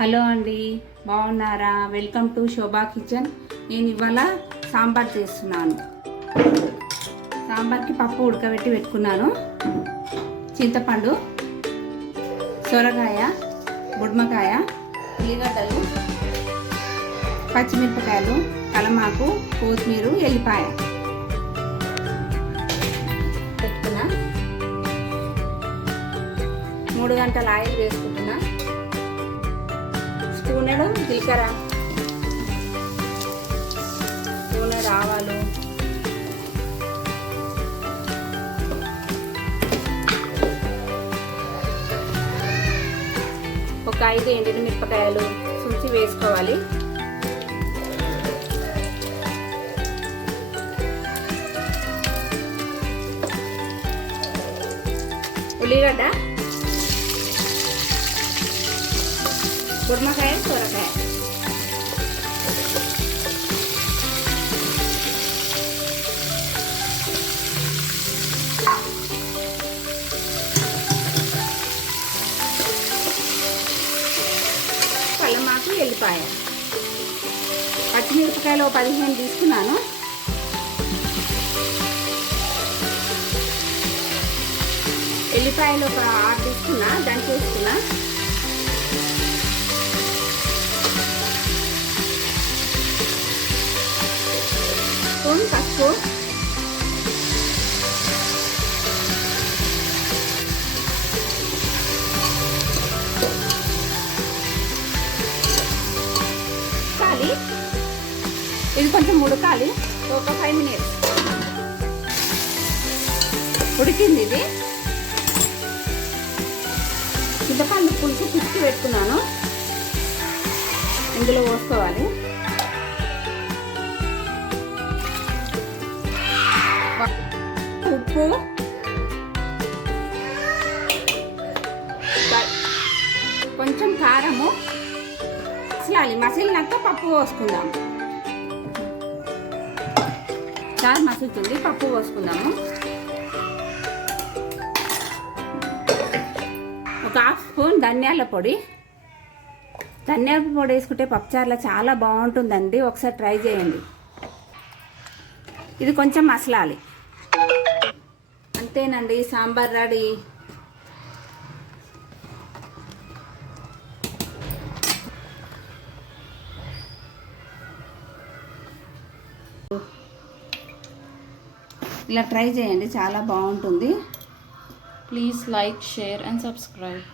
Hello అండి, బాగున్నారా? Welcome to Shobha kitchen. నేను ఇవాళ సాంబార్ చేస్తున్నాను. సాంబార్కి పప్పు ఉడకబెట్టి పెట్టుకున్నాను. చింతపండు, సొరకాయ, బుడ్మకాయ, ఉల్లిగడ్డలు, పచ్చిమిరపకాయలు, కలమాకు, కొత్తిమీర, ఎల్లిపాయ పెట్టుకున్నా. 3 గంటల ఆయిల్ వేసుకుంటున్నా. స్పూనెడు జీలకర్ర, స్పూనెడు ఆవాలు, ఒక 5 ఎండిన మిరపకాయలు చుంచి వేసుకోవాలి. ఉల్లిగడ్డ, బుర్మకాయ, సొరకాయ, కలమాకు, ఎల్లిపాయ, పచ్చిమిరపకాయలు 15 తీసుకున్నాను. ఎల్లిపాయలు ఒక 6 తీసుకున్నా, దంచేసుకున్నా. స్పూన్ పసుపు, కాలి ఇది కొంచెం ఉడకాలి. ఒక 5 మినిట్స్ ఉడికింది. ఇది చింతపండు పులుసు పిసికి పెట్టుకున్నాను, ఇందులో పోసుకోవాలి. ఉప్పు, కొంచెం కారము, మసిలినాక పప్పు పోసుకుందాం. చారు మసులుతుంది, పప్పు పోసుకుందాము. ఒక 1/2 స్పూన్ ధనియాల పొడి. ధనియాల పొడి వేసుకుంటే పప్పుచారులో చాలా బాగుంటుందండి, ఒకసారి ట్రై చేయండి. ఇది కొంచెం మసలాలి. అంతేనండి, సాంబార్ రెడీ. ఇలా ట్రై చేయండి, చాలా బాగుంటుంది. Please like, share and subscribe.